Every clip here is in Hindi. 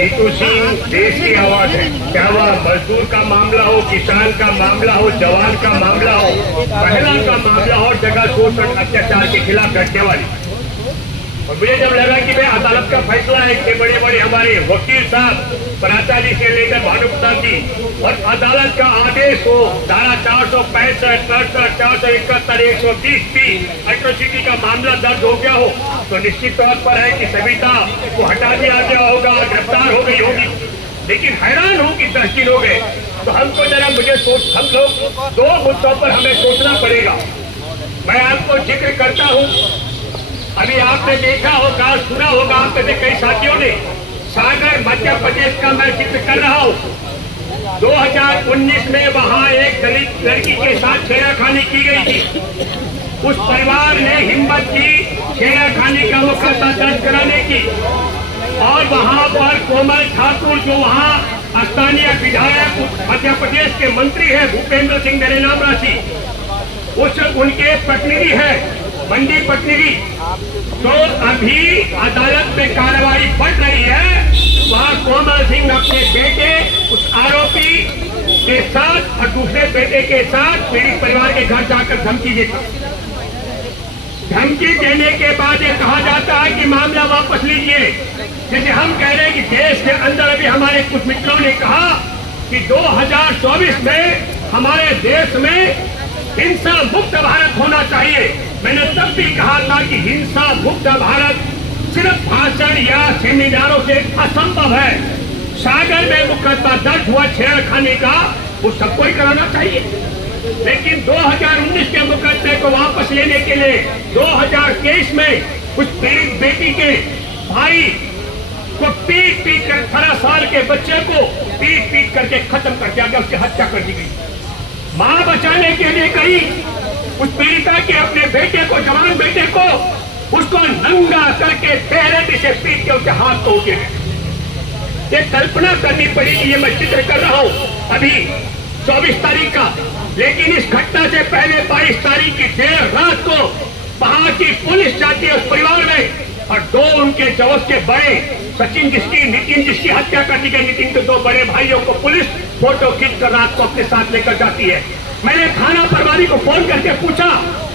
जीतू सिंह देश की आवाज है, क्या वह मजदूर का मामला हो, किसान का मामला हो, जवान का मामला हो, महिला का मामला हो, जगह शोषण अत्याचार के खिलाफ लड़ने वाली। और मुझे जब लगा कि भाई अदालत का फैसला है, इतने बड़े बड़े हमारे वकील साहब पराचारी से लेकर भानुप्रताप जी, और अदालत का आदेश हो, धारा 465, 67, 471, 120 एट्रोसिटी का मामला दर्ज हो गया हो, तो निश्चित तौर पर है कि सविता को हटा दिया गया होगा, गिरफ्तार हो गई होगी। लेकिन हैरान हूं कि 10 दिन हो गए। तो हमको जरा हम लोग 2 मुद्दों पर हमें सोचना पड़ेगा। मैं आपको जिक्र करता हूं, अभी आपने देखा होगा, सुना होगा आपके कई साथियों ने, सागर मध्य प्रदेश का मैं जिक्र कर रहा हूँ। 2019 में वहाँ एक दलित लड़की के साथ छेड़खानी की गई थी। उस परिवार ने हिम्मत की छेड़खानी का मुकदमा दर्ज कराने की, और वहाँ पर कोमल ठाकुर जो वहाँ स्थानीय विधायक मध्य प्रदेश के मंत्री है, भूपेंद्र सिंह मेरे नाम राशि, उनके प्रतिनिधि है, मंडी प्रतिनिधि। तो अभी अदालत में कार्रवाई बढ़ रही है। वहाँ कोमल सिंह अपने बेटे उस आरोपी के साथ और दूसरे बेटे के साथ पीड़ित परिवार के घर जाकर धमकी देता। धमकी देने के बाद ये कहा जाता है कि मामला वापस लीजिए। जैसे हम कह रहे हैं कि देश के अंदर अभी हमारे कुछ मित्रों ने कहा कि 2024 में हमारे देश में हिंसा मुक्त भारत होना चाहिए। मैंने तब भी कहा था कि हिंसा मुक्त भारत सिर्फ भाषण या सेमिनारों से असंभव है। सागर में मुकदमा दर्ज हुआ छेड़खानी का, वो सबको ही कराना चाहिए। लेकिन 2019 के मुकदमे को वापस लेने के लिए 2023 में उस पीड़ित बेटी के भाई को पीट कर 18 साल के बच्चे को पीट करके खत्म कर दिया गया, उसकी हत्या कर दी गई। मां बचाने के लिए गई, उस पीड़िता के अपने बेटे को, जवान बेटे को, उसको नंगा करके पैरेट से पीट के उसके हाथ तोड़ दिए। ये कल्पना करनी पड़ेगी। ये मैं जिक्र कर रहा हूं अभी 24 तारीख का, लेकिन इस घटना से पहले 22 तारीख की देर रात को वहां की पुलिस जाती है उस परिवार में, और 2 उनके जवस के बड़े, सचिन जिसकी, नितिन जिसकी हत्या कर दी गई, नितिन के 2 बड़े भाइयों को पुलिस फोटो खींचकर रात को अपने साथ लेकर जाती है। मैंने थाना प्रभारी को फोन करके पूछा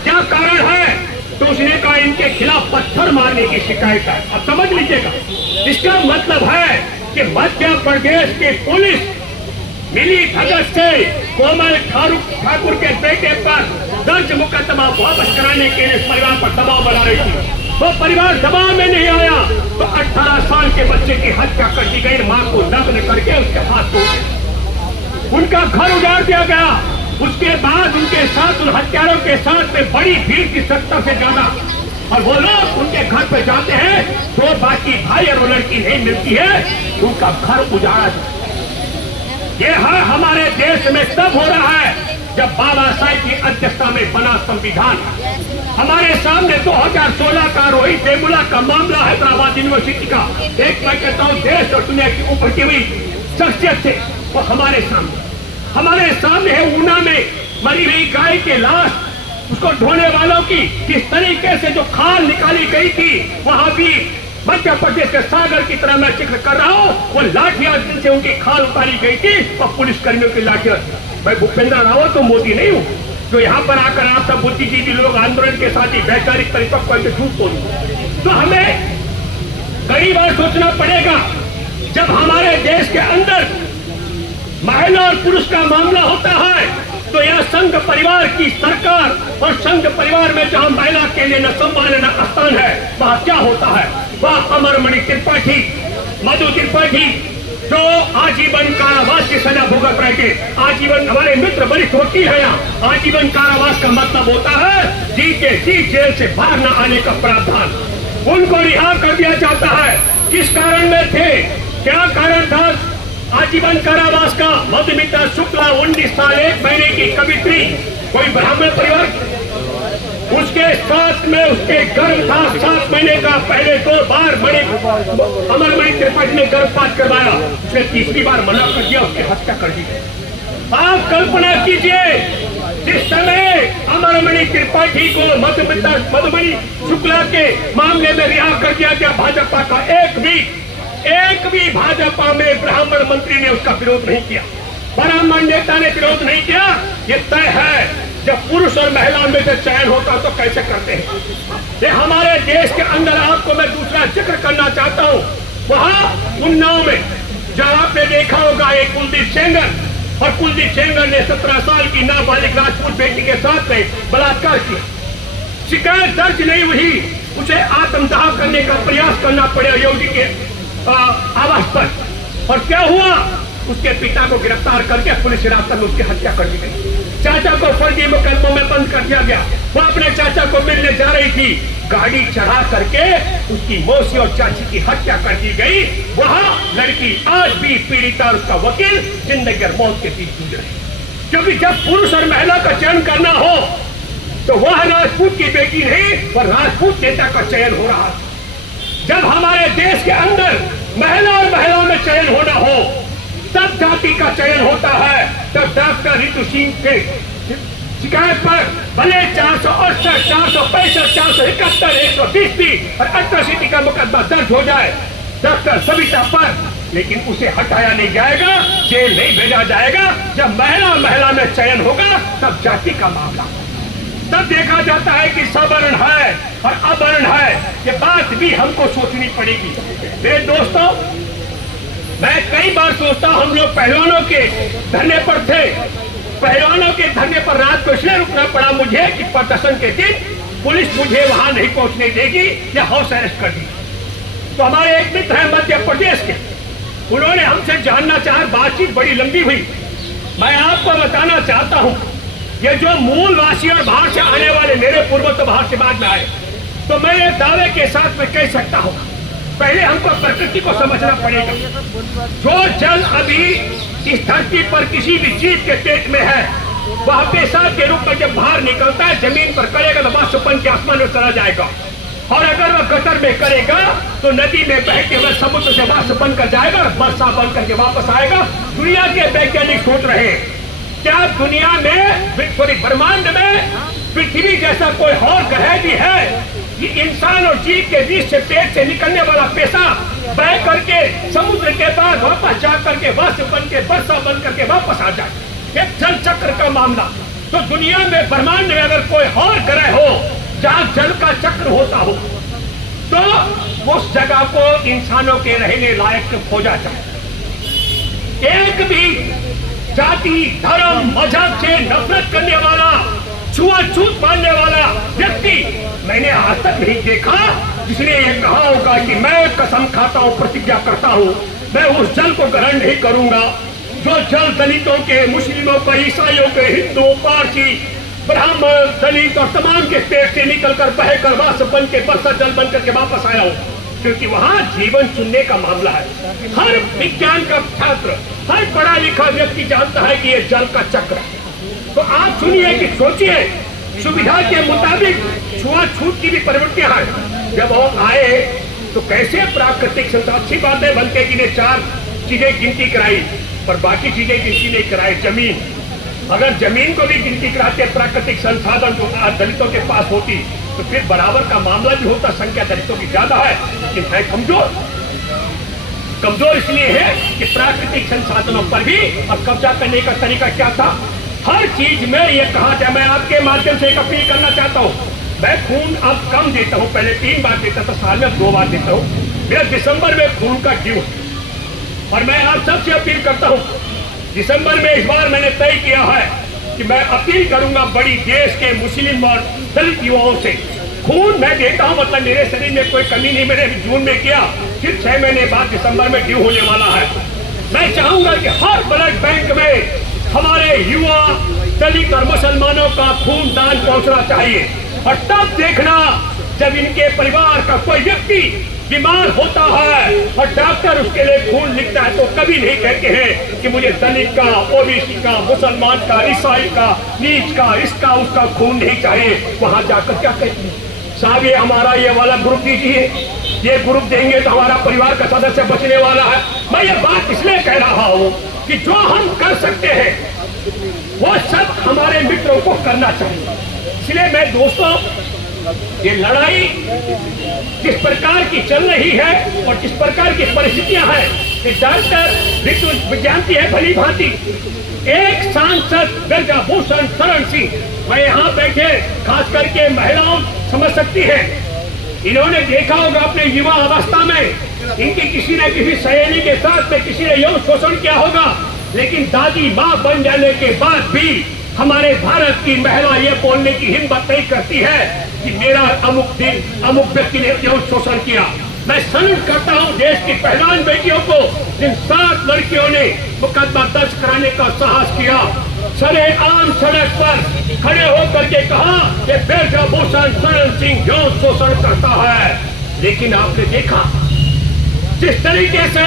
क्या कारण है, तो उसने कहा इनके खिलाफ पत्थर मारने की शिकायत है। अब समझ लीजिएगा, इसका मतलब है कि मध्य प्रदेश की पुलिस मिली भगत से कोमल ठाकुर के बेटे पर दर्ज मुकदमा वापस कराने के लिए परिवार पर दबाव बना रही थी। वो परिवार दबाव में नहीं आया तो 18 साल के बच्चे की हत्या कर दी गई, मां को नग्न करके उसके हाथ तोड़, उनका घर उजाड़ दिया गया। उसके बाद उनके साथ, उन हत्यारों के साथ में बड़ी भीड़ की 70 से ज्यादा, और वो लोग उनके घर पे जाते हैं, जो बाकी भाई और वो लड़की नहीं मिलती है, उनका घर उजाड़ा। ये है हमारे देश में तब हो रहा है जब बाबा साहेब की अध्यक्षता में बना संविधान। हमारे सामने 2016 का रोहित वेमुला का मामला, हैदराबाद यूनिवर्सिटी का, एक मैं कहता हूँ देश और दुनिया की उभरती हुई शख्सियत थे, वो हमारे सामने है। ऊना में मरी हुई गाय के लाश, उसको ढोने वालों की किस तरीके से जो खाल निकाली गई थी, वहां भी मध्य प्रदेश के सागर की तरह मैं जिक्र कर रहा हूँ, वो लाठियां जिनसे उनकी खाल उतारी गई थी, और पुलिस कर्मियों की लाठियां। मैं भूपेंद्र रावत तो मोदी नहीं हूँ जो यहाँ पर आकर आप सब बुद्धिजीवी लोग आंदोलन के साथ ही वैचारिक परिपक्व करके झूठ बोलूं। तो हमें कई बार सोचना पड़ेगा, जब हमारे देश के अंदर महिला और पुरुष का मामला होता है, तो यह संघ परिवार की सरकार, और संघ परिवार में जहां महिला के लिए न सम्मान न स्थान है, वहां क्या होता है? वह अमरमणि त्रिपाठी, मधु त्रिपाठी, जो आजीवन कारावास की सजा भुगत रहे थे, आजीवन, हमारे मित्र वरिष्ठ वकील है यहाँ, आजीवन कारावास का मतलब होता है जी के जी जेल से बाहर न आने का प्रावधान। उनको रिहा कर दिया जाता है। किस कारण में थे, क्या कारण था आजीवन कारावास का? मधुमिता शुक्ला 19 साल 1 महीने की कवित्री, कोई ब्राह्मण परिवार, उसके साथ में उसके गर्भ था 7 महीने का। पहले 2 बार अमरमणि त्रिपाठी ने गर्भपात करवाया, उसने 3री बार मना कर दिया, उसकी हत्या कर दी। आप कल्पना कीजिए, जिस समय अमरमणि त्रिपाठी को मधुमणि शुक्ला के मामले में रिहा कर दिया गया, भाजपा का एक भी एक भी भाजपा में ब्राह्मण मंत्री ने उसका विरोध नहीं किया, ब्राह्मण नेता ने विरोध नहीं किया। ये तय है जब पुरुष और महिला में से चयन होता तो कैसे करते हैं। ये हमारे देश के अंदर आपको मैं दूसरा जिक्र करना चाहता हूँ, वहां उन्नाव में जब आपने देखा होगा एक कुलदीप सेंगर, और कुलदीप सेंगर ने 17 साल की नाबालिग राजपूत बेटी के साथ में बलात्कार किया, शिकायत दर्ज नहीं हुई, उसे आत्मदाह करने का प्रयास करना पड़ा योगी के आवास पर, और क्या हुआ, उसके पिता को गिरफ्तार करके पुलिस हिरासत में उसकी हत्या कर दी गई। चाचा को फर्जी मुकदमों में बंद कर दिया गया। वो अपने चाचा को मिलने जा रही थी, गाड़ी चढ़ा करके उसकी मौसी और चाची की हत्या कर दी गई। वहां लड़की आज भी पीड़िता और उसका वकील जिंदगी और मौत के बीच जूझ रहे, क्योंकि जब पुरुष और महिला का चयन करना हो तो वह राजपूत की बेटी नहीं, वह राजपूत नेता का चयन हो रहा। जब हमारे देश के अंदर महिला और महिला में चयन होना हो तब जाति का चयन होता है। तब डॉक्टर रितु सिंह के शिकायत पर भले 468, 465, 471, 120 भी और अट्रॉसिटी का मुकदमा दर्ज हो जाए डॉक्टर सविता पर, लेकिन उसे हटाया नहीं जाएगा, जेल नहीं भेजा जाएगा। जब महिला में चयन होगा तब जाति का मामला, तब देखा जाता है कि सवर्ण है और अवर्ण है। ये बात भी हमको सोचनी पड़ेगी। मेरे दोस्तों, मैं कई बार सोचता हूं, हम लोग पहलवानों के धरने पर थे, पहलवानों के धरने पर रात को इसलिए रुकना पड़ा मुझे कि प्रदर्शन के दिन पुलिस मुझे वहां नहीं पहुंचने देगी या हाउस अरेस्ट कर दी। तो हमारे एक मित्र हैं मध्य प्रदेश के, उन्होंने हमसे जानना चाहा, बातचीत बड़ी लंबी हुई। मैं आपको बताना चाहता हूं, ये जो मूलवासी और बाहर से आने वाले मेरे पूर्वज तो बाहर से बाद में आए, तो मैं ये दावे के साथ में कह सकता हूं, पहले हमको प्रकृति को समझना पड़ेगा। जो जल अभी इस धरती पर किसी भी जीव के पेट में है, वह पेशाब के रूप में जब बाहर निकलता है जमीन पर करेगा तो वह सुपन के आसमान में चला जाएगा, और अगर वह गटर में करेगा तो नदी में बह के वह समुद्र से वाष्प बनकर जाएगा और वर्षा बन करके वापस आएगा। दुनिया के वैज्ञानिक सोच रहे हैं क्या दुनिया में पूरी ब्रह्मांड में पृथ्वी जैसा कोई और ग्रह भी है कि इंसान और जीव के बीच से पेट से निकलने वाला पेशाब बह करके समुद्र के बाद वापस जा करके वाष्प बन के वर्षा बन करके वापस आ जाए। एक जल चक्र का मामला। तो दुनिया में ब्रह्मांड में अगर कोई और ग्रह हो जहाँ जल का चक्र होता हो तो उस जगह को इंसानों के रहने लायक खोजा जाए। एक भी जाति धर्म मजहब से नफरत करने वाला, छुआछूत मानने वाला व्यक्ति मैंने आज तक नहीं देखा जिसने ये कहा होगा कि मैं कसम खाता हूँ, प्रतिज्ञा करता हूँ, मैं उस जल को ग्रहण नहीं करूंगा जो जल दलितों के, मुस्लिमों के, ईसाइयों के, हिंदू, पारसी, ब्राह्मण, दलित और तमाम के पेट से निकलकर बहकर वाष्प बन के वर्षा जल बन करके वापस आया हो, क्योंकि वहां जीवन चुनने का मामला है। हर विज्ञान का छात्र, हर पढ़ा लिखा व्यक्ति जानता है कि यह जल का चक्र है। तो आप सुनिए कि सोचिए, सुविधा के मुताबिक छुआछूत की भी प्रवृत्तियां हैं। जब वो आए तो कैसे प्राकृतिक संसाधन, अच्छी बात है बनके कि ने 4 चीजें गिनती कराई पर बाकी चीजें गिनती नहीं कराई। जमीन, अगर जमीन को भी गिनती कराते प्राकृतिक संसाधन जो दलितों के पास होती तो फिर बराबर का मामला भी होता। संख्या दलितों की ज्यादा है लेकिन है कमजोर। कमजोर इसलिए है कि प्राकृतिक संसाधनों पर भी अब कब्जा करने का तरीका क्या था। हर चीज में ये कहा जाए, मैं आपके माध्यम से एक अपील करना चाहता हूँ, मैं खून अब कम देता हूँ, पहले 3 बार देता था, साल में 2 बार देता हूँ। मेरा दिसंबर में खून का ड्यू और मैं आप सबसे अपील करता हूँ, दिसंबर में इस बार मैंने तय किया है कि मैं अपील करूंगा बड़ी देश के मुस्लिम और दलित युवाओं से, खून मैं देता हूं, मतलब मेरे शरीर में कोई कमी नहीं। मैंने जून में किया, फिर 6 महीने बाद दिसंबर में ड्यू होने वाला है। मैं चाहूंगा कि हर ब्लड बैंक में हमारे युवा दलित और मुसलमानों का खून दान पहुंचना चाहिए। और तब देखना जब इनके परिवार का कोई व्यक्ति बीमार होता है और डॉक्टर उसके लिए खून लिखता है तो कभी नहीं कहते हैं कि मुझे दलित का, ओबीसी का, मुसलमान का, ईसाई का, नीच का, इसका उसका खून नहीं चाहिए। वहां जाकर क्या कहते हैं, साहब ये हमारा ये वाला ग्रुप दीजिए, ये ग्रुप देंगे तो हमारा परिवार का सदस्य बचने वाला है। मैं ये बात इसलिए कह रहा हूँ कि जो हम कर सकते हैं वो सब हमारे मित्रों को करना चाहिए। इसलिए मैं दोस्तों ये लड़ाई जिस प्रकार की चल रही है और जिस प्रकार की परिस्थितियां हैं, कि डॉक्टर विज्ञानती है भली भांति। एक सांसद ब्रजभूषण शरण सिंह, मैं यहाँ बैठे खास करके महिलाओं समझ सकती हैं, इन्होंने देखा होगा अपने युवा अवस्था में इनकी किसी न किसी सहेली के साथ में किसी ने यौन शोषण किया होगा, लेकिन दादी माँ बन जाने के बाद भी हमारे भारत की महिला ये बोलने की हिम्मत नहीं करती है कि मेरा अमुक दिन अमुक व्यक्ति ने यौन शोषण किया। मैं सल्यूट करता हूँ देश की पहचान बेटियों को, जिन 7 लड़कियों ने मुकदमा दर्ज कराने का साहस किया, सरेआम सड़क पर खड़े होकर के कहा कि ब्रजभूषण शरण सिंह यौन शोषण करता है। लेकिन आपने देखा जिस तरीके से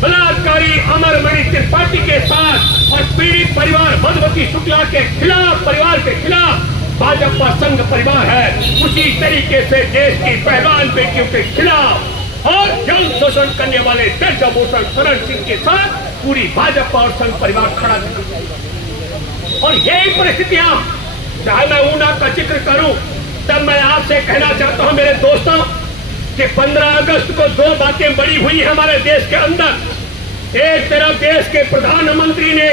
बलात्कारी अमरमणि त्रिपाठी के साथ और पीड़ित परिवार मधुमती शुक्ला के खिलाफ, परिवार के खिलाफ भाजपा संघ परिवार है, उसी तरीके से देश की पहलवान बेटियों के खिलाफ और यौन शोषण करने वाले ब्रजभूषण शरण सिंह के साथ पूरी भाजपा और संघ परिवार खड़ा था। और यही परिस्थितियां, चाहे मैं ऊना का जिक्र करूं, तब मैं आपसे कहना चाहता हूं मेरे दोस्तों कि 15 अगस्त को 2 बातें बड़ी हुई हमारे देश के अंदर। एक तरफ देश के प्रधानमंत्री ने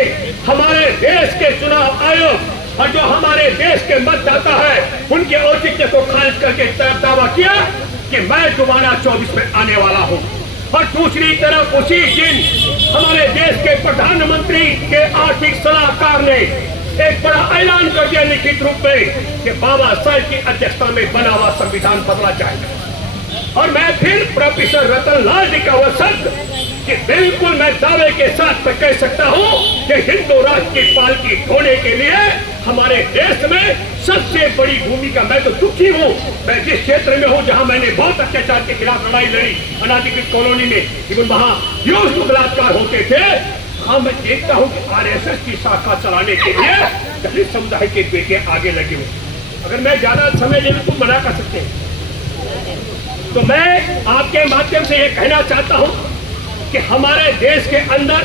हमारे देश के चुनाव आयोग और जो हमारे देश के मतदाता है उनके औचित्य को खारिज करके दावा किया कि मैं दोबारा 24 में आने वाला हूं। और दूसरी तरफ उसी दिन हमारे देश के प्रधानमंत्री के आर्थिक सलाहकार ने एक बड़ा ऐलान कर दिया लिखित रूप में कि बाबा साहेब की अध्यक्षता में बना हुआ संविधान बदला जाएगा। और मैं फिर प्रोफेसर रतन लाल जी का वह शब्द कि बिल्कुल मैं दावे के साथ मैं कह सकता हूं कि हिंदू राष्ट्र की पालकी ढोने के लिए हमारे देश में सबसे बड़ी भूमिका, मैं तो दुखी हूं, मैं जिस क्षेत्र में हूं जहां मैंने बहुत अत्याचार के खिलाफ लड़ाई लड़ी अनाधिकृत कॉलोनी में, लेकिन वहां युवा बलात्कार होते थे। हाँ, मैं देखता हूं कि आरएसएस की शाखा चलाने के लिए दलित समुदाय के बेटे आगे लगे हुए। अगर मैं ज्यादा समय लेने को मना कर सकते हैं तो मैं आपके माध्यम से ये कहना चाहता हूं कि हमारे देश के अंदर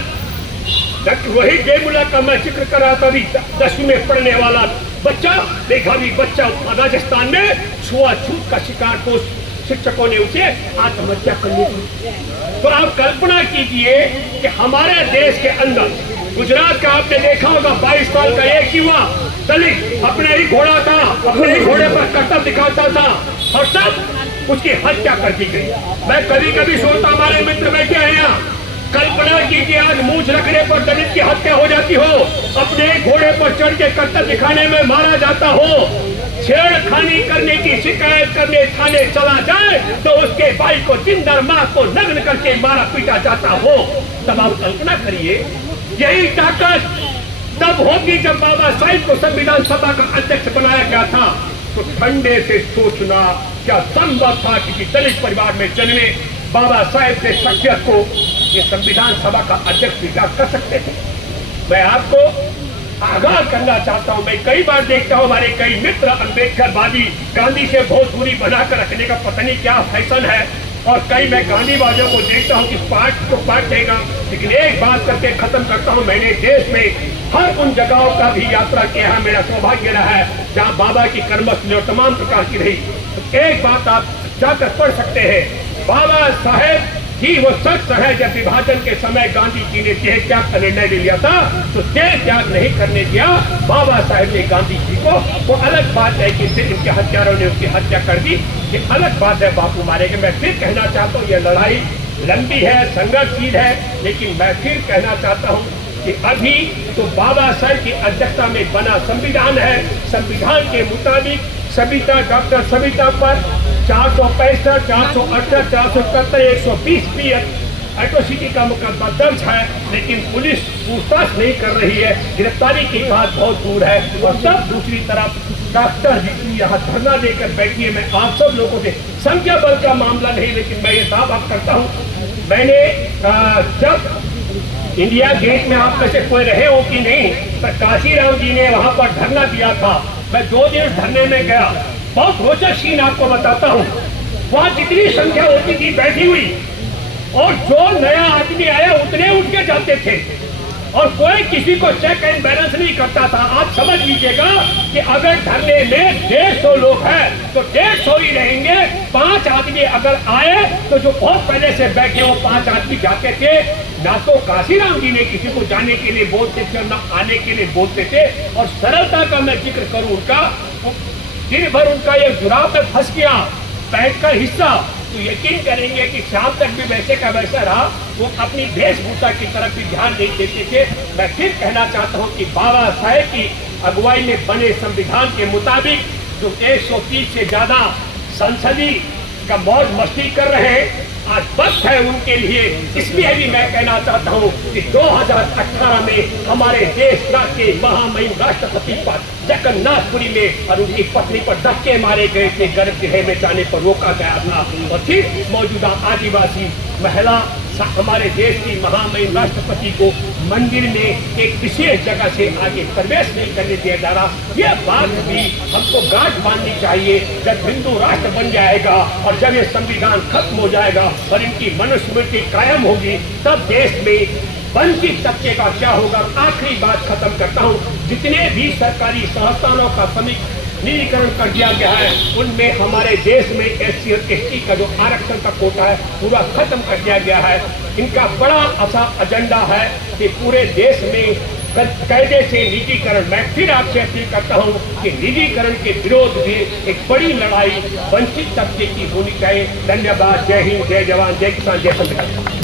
वही बेमुला का मैं जिक्र कर रहा था, अभी 10वीं में पढ़ने वाला बच्चा, मेधावी बच्चा राजस्थान में छुआछूत का शिकार को शिक्षकों ने उसे आत्महत्या करने दी। तो आप कल्पना कीजिए कि हमारे देश के अंदर गुजरात का आपने देखा होगा 22 साल का एक युवा दलित अपने ही घोड़ा था, अपने ही घोड़े पर कर्तव्य दिखाता था और तब उसकी हत्या कर दी गई। मैं कभी कभी सोचता हमारे मित्र बैठे हैं यहाँ, कल्पना कीजिए आज मूंछ रखने पर दलित की हत्या हो जाती हो, अपने घोड़े पर चढ़ के कर्तव्य दिखाने में मारा जाता हो, छेड़खानी करने की शिकायत करने थाने चला जाए तो उसके भाई को जिंदा मां को नग्न करके मारा पीटा जाता हो। तब आप कल्पना करिए यही ताकत तब होगी जब बाबा साहेब को संविधान सभा का अध्यक्ष बनाया गया था। तो ठंडे से सोचना क्या संभव था कि दलित परिवार में जन्मे बाबा साहेब के शख्सियत को ये संविधान सभा का अध्यक्ष स्वीकार कर सकते थे। मैं आपको आगाह करना चाहता हूं, मैं कई बार देखता हूं हमारे कई मित्र अम्बेडकरवादी गांधी से बहुत दूरी बनाकर रखने का पता नहीं क्या फैशन है, और कई मैं गांधीवादियों को देखता हूं कि पार्ट को पार्ट देगा। लेकिन एक बात करके खत्म करता हूं, मैंने देश में हर उन जगहों का भी यात्रा किया है, मेरा सौभाग्य रहा है जहां बाबा की कर्मस्थली और तमाम प्रकार की रही। तो एक बात आप जाकर पढ़ सकते हैं, बाबा साहेब ही वो शख्स है जब विभाजन के समय गांधी जी ने देह त्याग का निर्णय ले लिया था तो देह त्याग नहीं करने दिया बाबा साहेब ने गांधी जी को। वो अलग बात है कि फिर इनके हत्यारों ने उसकी हत्या कर दी, ये अलग बात है, बापू मारे गए। मैं फिर कहना चाहता हूँ ये लड़ाई लंबी है, संघर्षशील है, लेकिन मैं फिर कहना चाहता हूँ कि अभी तो बाबा साहेब की अध्यक्षता में बना संविधान है, संविधान के मुताबिक सविता डॉक्टर सविता पर 465, 468, 471, 120 एट्रोसिटी का मुकदमा दर्ज है, लेकिन पुलिस पूछताछ नहीं कर रही है, गिरफ्तारी की बात बहुत दूर है। और तब दूसरी तरफ डॉक्टर जी यहाँ धरना देकर बैठी है। मैं आप सब लोगों से संख्या बल का मामला नहीं, लेकिन मैं ये दावा करता हूँ, मैंने जब इंडिया गेट में आप कैसे कोई रहे हो कि नहीं, पर काशीराम जी ने वहाँ पर धरना दिया था, मैं 2 दिन धरने में गया, बहुत रोचक सीन आपको बताता हूँ। वहाँ जितनी संख्या होती थी बैठी हुई, और जो नया आदमी आया उतने उठ के जाते थे। और कोई किसी को चेक एंड बैलेंस नहीं करता था। आप समझ लीजिएगा कि अगर धरने में 150 लोग हैं तो 150 ही रहेंगे। 5 आदमी अगर आए तो जो बहुत पहले से बैठे वो 5 आदमी जाते थे। ना तो काशीराम जी ने किसी को जाने के लिए बोलते थे, ना आने के लिए बोलते थे। और सरलता का मैं जिक्र करूं उनका, दिन भर उनका ये जुराब में फंस गया पैंट का हिस्सा, तो यकीन करेंगे कि शाम तक भी वैसे का वैसा रहा। वो अपनी वेशभूषा की तरफ भी ध्यान नहीं देते थे। मैं फिर कहना चाहता हूँ कि बाबा साहेब की अगुवाई में बने संविधान के मुताबिक जो 130 से ज्यादा संसदीय का मौज मस्ती कर रहे हैं, आज वक्त है उनके लिए। इसलिए भी मैं कहना चाहता हूँ कि 2018 में हमारे देश के महामहिम राष्ट्रपति पर जगन्नाथपुरी में और उनकी पत्नी पर धक्के मारे गए थे, गर्भगृह में जाने पर रोका गया था। और फिर मौजूदा आदिवासी महिला हमारे देश की महामहिम राष्ट्रपति को मंदिर में एक विशेष जगह से आगे प्रवेश नहीं करने दिया जा रहा। यह बात भी हमको गांठ बांधनी चाहिए। जब हिंदू राष्ट्र बन जाएगा और जब ये संविधान खत्म हो जाएगा और इनकी मनुस्मृति कायम होगी, तब देश में वंचित तबके का क्या होगा। आखिरी बात खत्म करता हूँ, जितने भी सरकारी संस्थानों का निजीकरण कर दिया गया है, उनमें हमारे देश में SC और ST का जो आरक्षण का कोटा है पूरा खत्म कर दिया गया है। इनका बड़ा अच्छा एजेंडा है कि पूरे देश में कायदे से निजीकरण। मैं फिर आपसे अपील करता हूँ कि निजीकरण के विरोध में एक बड़ी लड़ाई वंचित तबके की होनी चाहिए। धन्यवाद। जय हिंद, जय जवान, जय किसान, जय संविधान।